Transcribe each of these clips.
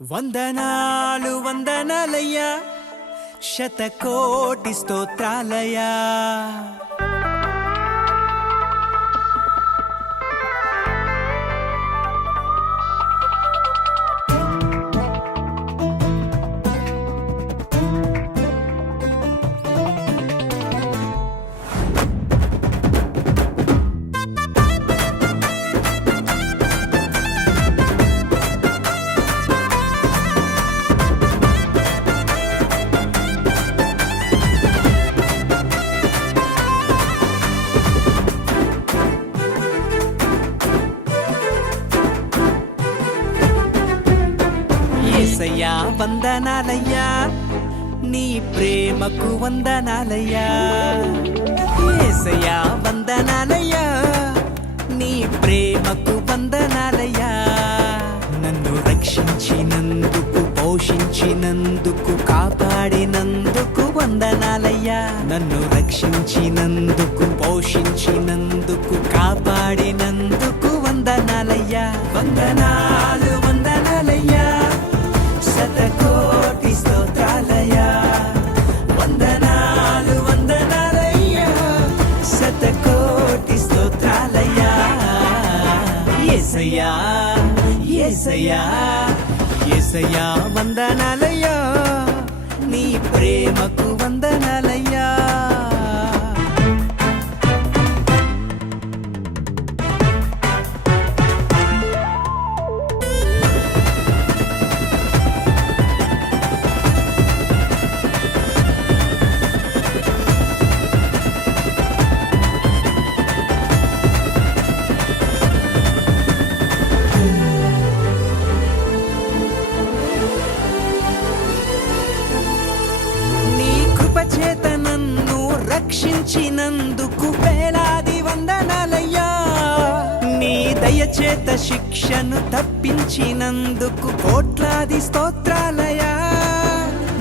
వందనాలు వందనాలయ్యా, శతకోటి స్తోత్రాలయ్యా. యేసయ్యా వందనాలయ్యా, నీ ప్రేమకు వందనాలయ్యా. యేసయ్యా వందనాలయ్యా, నీ ప్రేమకు వందనాలయ్యా. నన్ను రక్షించినందుకు, పోషించినందుకు, కాపాడినందుకు వందనాలయ్యా. నన్ను రక్షించినందుకు, పోషించినందుకు, కాపాడినందుకు వందనాలయ్యా. వందనాలు వందనాలయ్యా, శతకోటి స్తోత్రాలయ్యా. వందనాలు వందనాలయ్యా, శతకోటి స్తోత్రాలయ్యా. యేసయ్యా యేసయ్యా యేసయ్యా వందనాలయ్యా, నీ ప్రేమకు వందనాలయ్యా. చేత నన్ను రక్షించినందుకు వేలాది వందనాలయ్యా. నీ దయచేత శిక్షను తప్పించినందుకు కోట్లాది స్తోత్రాలయ్యా.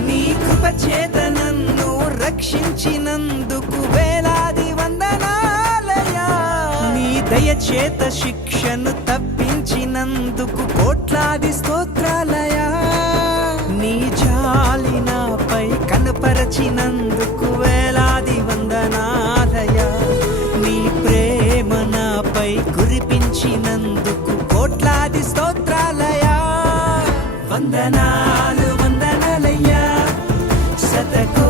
నీ కృప చేత నన్ను రక్షించినందుకు వేలాది వందనాలయ్యా. నీ దయచేత శిక్షను తప్పించినందుకు కోట్లాది స్తోత్రాలయ్యా. నీ జాలి నాపై కనపరచినందుకు వేలాది వందనాలయ్యా. నీ ప్రేమ నాపై కురిపించినందుకు కోట్లాది స్తోత్రాలయ్యా. వందనాలు వందనాలయ్యా, శతకో